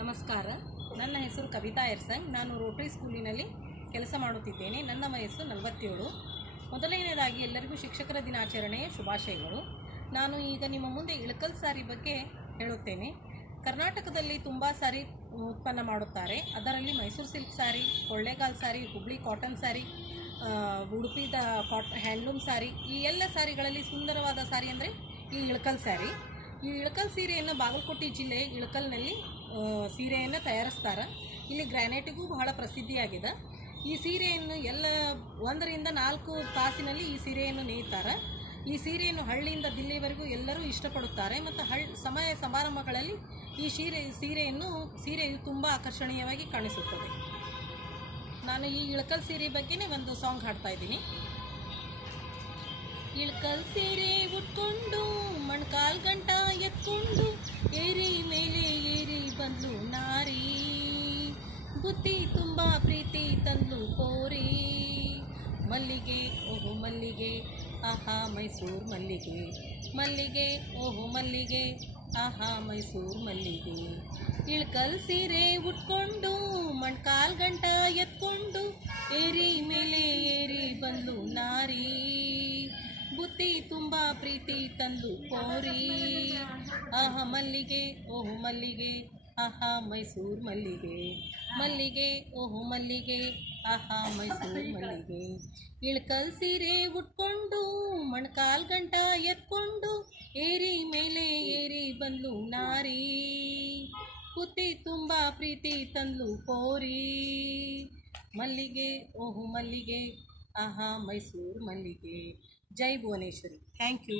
ನಮಸ್ಕಾರ. ನನ್ನ ಹೆಸರು ಕವಿತಾ ಎರ್ಸಂಗ್. ನಾನು ರೋಟರಿ ಸ್ಕೂಲಿನಲ್ಲಿ ಕೆಲಸ ಮಾಡುತ್ತಿದ್ದೇನೆ. ನನ್ನ ವಯಸ್ಸು 47. ಮೊದಲನೆಯದಾಗಿ ಎಲ್ಲರಿಗೂ ಶಿಕ್ಷಕರ ದಿನಾಚರಣೆಯ ಶುಭಾಶಯಗಳು. ನಾನು ಈಗ ನಿಮ್ಮ ಮುಂದೆ ಇಳಕಲ್ ಸಾರಿ ಬಗ್ಗೆ ಹೇಳುತ್ತೇನೆ. ಕರ್ನಾಟಕದಲ್ಲಿ ತುಂಬ ಸಾರಿ ಉತ್ಪನ್ನ ಮಾಡುತ್ತಾರೆ. ಅದರಲ್ಲಿ ಮೈಸೂರು ಸಿಲ್ಕ್ ಸಾರಿ, ಕೊಳ್ಳೇಗಾಲ್ ಸಾರಿ, ಹುಬ್ಳಿ ಕಾಟನ್ ಸಾರಿ, ಉಡುಪಿದ ಹ್ಯಾಂಡ್ಲೂಮ್ ಸಾರಿ, ಈ ಎಲ್ಲ ಸಾರಿಗಳಲ್ಲಿ ಸುಂದರವಾದ ಸಾರಿ ಅಂದರೆ ಈ ಇಳಕಲ್ ಸಾರಿ. ಈ ಇಳಕಲ್ ಸೀರೆಯನ್ನು ಬಾಗಲಕೋಟೆ ಜಿಲ್ಲೆ ಇಳಕಲ್ನಲ್ಲಿ ಸೀರೆಯನ್ನು ತಯಾರಿಸ್ತಾರೆ. ಇಲ್ಲಿ ಗ್ರ್ಯಾನೈಟಿಗೂ ಬಹಳ ಪ್ರಸಿದ್ಧಿಯಾಗಿದೆ. ಈ ಸೀರೆಯನ್ನು 1 ರಿಂದ 4 ತಾಸಿನಲ್ಲಿ ಈ ಸೀರೆಯನ್ನು ನೇಯ್ತಾರೆ. ಈ ಸೀರೆಯನ್ನು ಹಳ್ಳಿಯಿಂದ ದಿಲ್ಲಿವರೆಗೂ ಎಲ್ಲರೂ ಇಷ್ಟಪಡುತ್ತಾರೆ ಮತ್ತು ಸಮಯ ಸಮಾರಂಭಗಳಲ್ಲಿ ಈ ಸೀರೆಯು ತುಂಬ ಆಕರ್ಷಣೀಯವಾಗಿ ಕಾಣಿಸುತ್ತದೆ. ನಾನು ಈ ಇಳಕಲ್ ಸೀರೆ ಬಗ್ಗೆನೇ ಒಂದು ಸಾಂಗ್ ಹಾಡ್ತಾ ಇದ್ದೀನಿ. ಇಳಕಲ್ ಸೀರೆ ಉಟ್ಕೊಂಡು ಮಣ್ಕಾಲ್ ಗಂಟ ಎತ್ಕೊಂಡು ಏರಿ ಮೇಲೆ ಏರಿ ಬಂದ್ಲು ನಾರಿ, ಬುತ್ತಿ ತುಂಬ ಪ್ರೀತಿ ತಂದ್ಲು ಕೋರಿ, ಮಲ್ಲಿಗೆ ಓಹೋ ಮಲ್ಲಿಗೆ ಆಹಾ ಮೈಸೂರು ಮಲ್ಲಿಗೆ, ಮಲ್ಲಿಗೆ ಓಹೋ ಮಲ್ಲಿಗೆ ಆಹಾ ಮೈಸೂರು ಮಲ್ಲಿಗೆ. ಇಳಕಲ್ ಸೀರೆ ಉಟ್ಕೊಂಡು ಮಣ್ಕಾಲ್ ಗಂಟ ಎತ್ಕೊಂಡು ಏರಿ ಮೇಲೆ ಏರಿ ಬಂದ್ಲು ನಾರಿ, ಬುತ್ತಿ ತುಂಬ ಪ್ರೀತಿ ತಂದು ಕೋರಿ, ಆಹಾ ಮಲ್ಲಿಗೆ ಓಹೋ ಮಲ್ಲಿಗೆ ಆಹಾ ಮೈಸೂರು ಮಲ್ಲಿಗೆ, ಮಲ್ಲಿಗೆ ಓಹೋ ಮಲ್ಲಿಗೆ ಆಹಾ ಮೈಸೂರು ಮಲ್ಲಿಗೆ. ಇಳಕಲ್ ಸೀರೆ ಉಟ್ಕೊಂಡು ಮಣ್ಕಾಲ್ ಗಂಟ ಎತ್ಕೊಂಡು ಏರಿ ಮೇಲೆ ಏರಿ ಬಂದ್ಲು ನಾರಿ, ಬುತ್ತಿ ತುಂಬ ಪ್ರೀತಿ ತಂದ್ಲು ಕೋರಿ, ಮಲ್ಲಿಗೆ ಓಹೋ ಮಲ್ಲಿಗೆ ಆಹಾ ಮೈಸೂರು ಮಲ್ಲಿಗೆ. ಜೈ ಭುವನೇಶ್ವರಿ. Thank you.